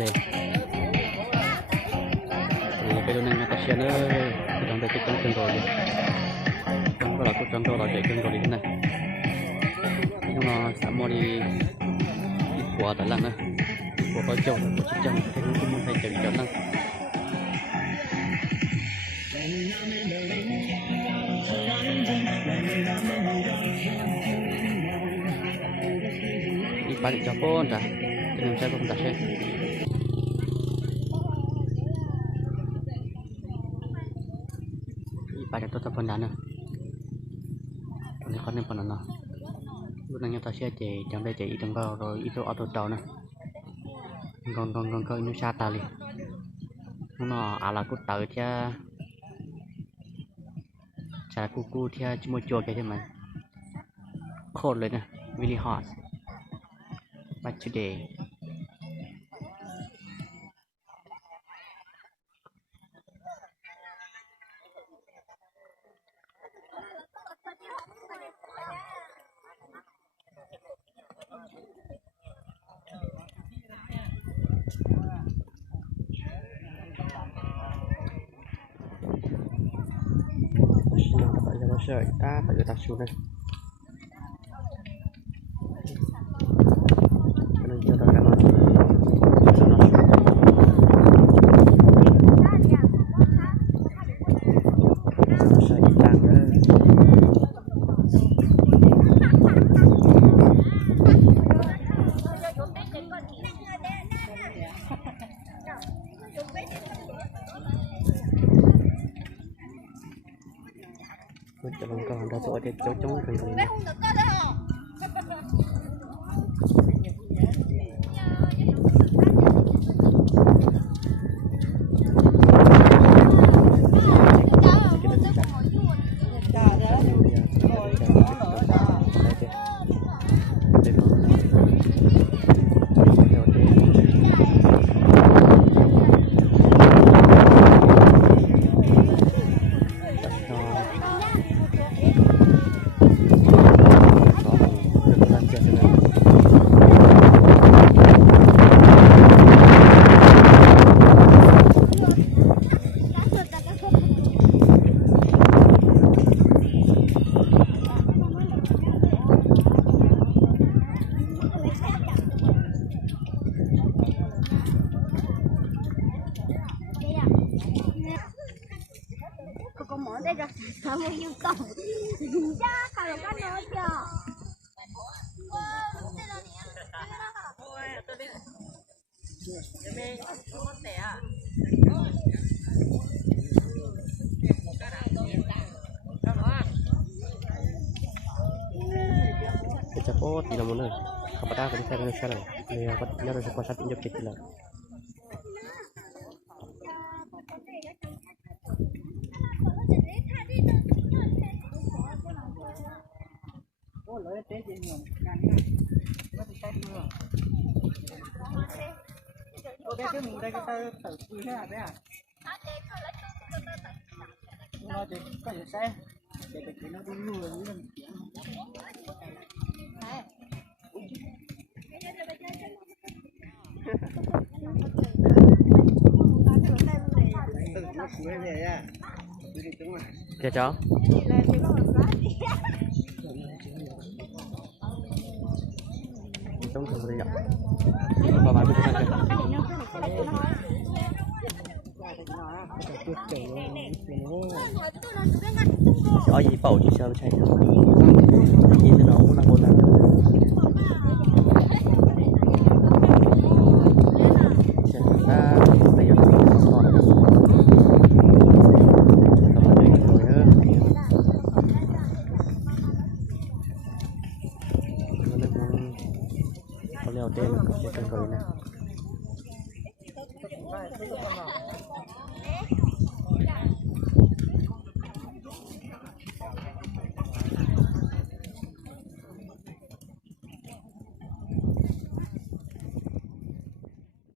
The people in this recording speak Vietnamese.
đề thì cái đồ này người ta xe nó trong đây cái chân rồi trong đó là cái chân rồi là cái chân rồi thế này nhưng mà sao mà đi của tại lần này của có chồng của chị chồng thì cũng muốn thay chồng chồng năng đi ba đi cho con ra cho nên sẽ không đặt xe pada tutup pendana ini kan yang pendana gunanya tasnya cek jangan deh cek itu kalau itu auto tau nah gong ini satu tali nó ala cút tới cha cha cu theo chimo chua cái thế mà khônเลยนะ really hot but today sợi phải được đặt xuống đây cho nên chưa đặt nó sợi tăng nữa cho bằng còn ra chỗ để chống chống cái này kamu yêu cầu cha kalau kan nói cho Kecapot tidak boleh. Kepada aku saya ada salah. Dia dapat dia harus kuasa tinjau kecil. Đây cái tay tự quy thế nào đấy à? Nó thì có thể xe để nó đi lùi như lần tiếng. Kìa chó. Trong thùng đi ạ. Bà bán cái này. Có gì bầu chứ sao chạy. Nhìn nó cũng là một lần.